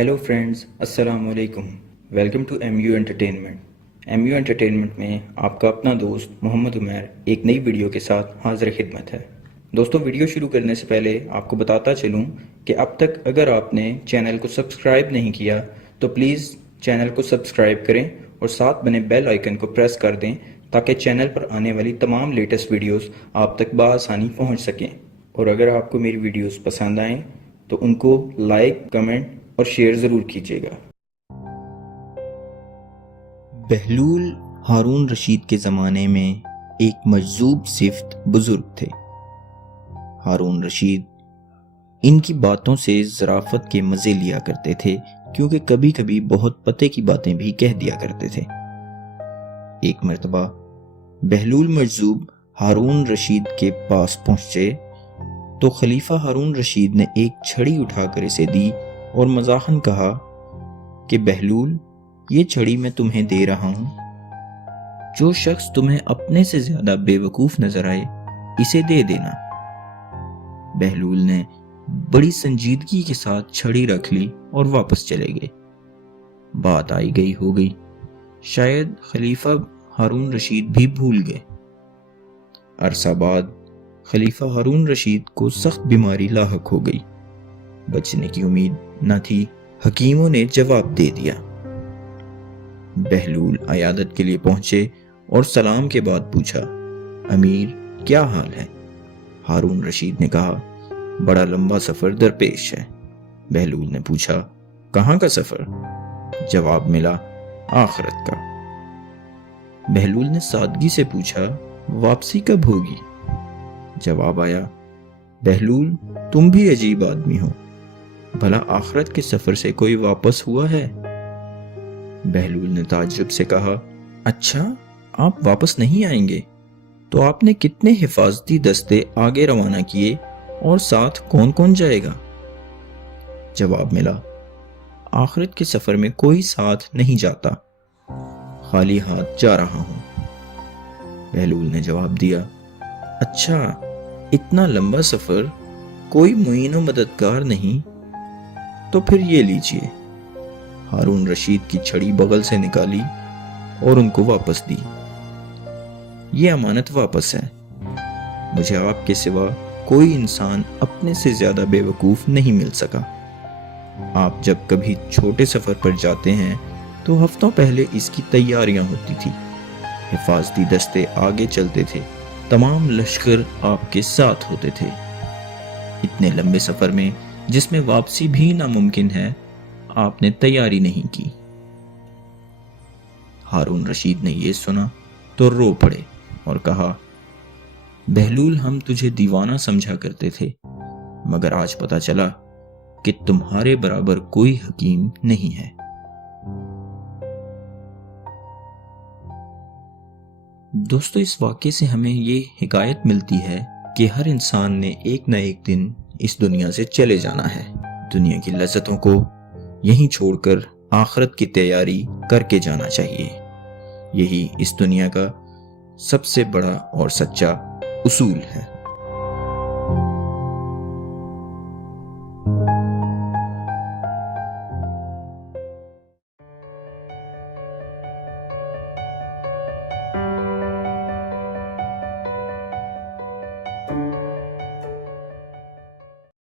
Hello friends, السلام علیکم۔ Welcome to M U entertainment. M U entertainment میں آپ کا اپنا دوست محمد عمیر ایک نئی ویڈیو کے ساتھ حاضر خدمت ہے۔ دوستوں، ویڈیو شروع کرنے سے پہلے آپ کو بتاتا چلوں کہ اب تک اگر آپ نے چینل کو سبسکرائب نہیں کیا تو پلیز چینل کو سبسکرائب کریں اور ساتھ بنے بیل آئیکن کو پریس کر دیں تاکہ چینل پر آنے والی تمام لیٹسٹ ویڈیوز آپ تک بآسانی پہنچ سکیں، اور اگر آپ کو میری ویڈیوز پسند آئیں تو ان کو لائک، کمنٹ اور شیئر ضرور کیجیے گا۔ بہلول ہارون رشید کے زمانے میں ایک مجذوب صفت بزرگ تھے۔ ہارون رشید ان کی باتوں سے ظرافت کے مزے لیا کرتے تھے، کیونکہ کبھی کبھی بہت پتے کی باتیں بھی کہہ دیا کرتے تھے۔ ایک مرتبہ بہلول مجذوب ہارون رشید کے پاس پہنچے تو خلیفہ ہارون رشید نے ایک چھڑی اٹھا کر اسے دی اور مزاحاً کہا کہ بہلول، یہ چھڑی میں تمہیں دے رہا ہوں، جو شخص تمہیں اپنے سے زیادہ بے وقوف نظر آئے اسے دے دینا۔ بہلول نے بڑی سنجیدگی کے ساتھ چھڑی رکھ لی اور واپس چلے گئے۔ بات آئی گئی ہو گئی، شاید خلیفہ ہارون رشید بھی بھول گئے۔ عرصہ بعد خلیفہ ہارون رشید کو سخت بیماری لاحق ہو گئی۔ بچنے کی امید نہ تھی، حکیموں نے جواب دے دیا۔ بہلول عیادت کے لیے پہنچے اور سلام کے بعد پوچھا، امیر کیا حال ہے؟ ہارون رشید نے کہا، بڑا لمبا سفر درپیش ہے۔ بہلول نے پوچھا، کہاں کا سفر؟ جواب ملا، آخرت کا۔ بہلول نے سادگی سے پوچھا، واپسی کب ہوگی؟ جواب آیا، بہلول تم بھی عجیب آدمی ہو، بھلا آخرت کے سفر سے کوئی واپس ہوا ہے؟ بہلول نے تعجب سے کہا، اچھا آپ واپس نہیں آئیں گے؟ تو آپ نے کتنے حفاظتی دستے آگے روانہ کیے اور ساتھ کون کون جائے گا؟ جواب ملا، آخرت کے سفر میں کوئی ساتھ نہیں جاتا، خالی ہاتھ جا رہا ہوں۔ بہلول نے جواب دیا، اچھا اتنا لمبا سفر، کوئی معین و مددگار نہیں؟ تو پھر یہ لیجئے۔ ہارون رشید کی چھڑی بغل سے نکالی اور ان کو واپس دی۔ یہ امانت واپس ہے، مجھے آپ کے سوا کوئی انسان اپنے سے زیادہ بے وقوف نہیں مل سکا۔ آپ جب کبھی چھوٹے سفر پر جاتے ہیں تو ہفتوں پہلے اس کی تیاریاں ہوتی تھی، حفاظتی دستے آگے چلتے تھے، تمام لشکر آپ کے ساتھ ہوتے تھے۔ اتنے لمبے سفر میں جس میں واپسی بھی ناممکن ہے، آپ نے تیاری نہیں کی۔ ہارون رشید نے یہ سنا تو رو پڑے اور کہا، بہلول ہم تجھے دیوانہ سمجھا کرتے تھے، مگر آج پتہ چلا کہ تمہارے برابر کوئی حکیم نہیں ہے۔ دوستو، اس واقعے سے ہمیں یہ حکایت ملتی ہے کہ ہر انسان نے ایک نہ ایک دن اس دنیا سے چلے جانا ہے۔ دنیا کی لذتوں کو یہیں چھوڑ کر آخرت کی تیاری کر کے جانا چاہیے۔ یہی اس دنیا کا سب سے بڑا اور سچا اصول ہے۔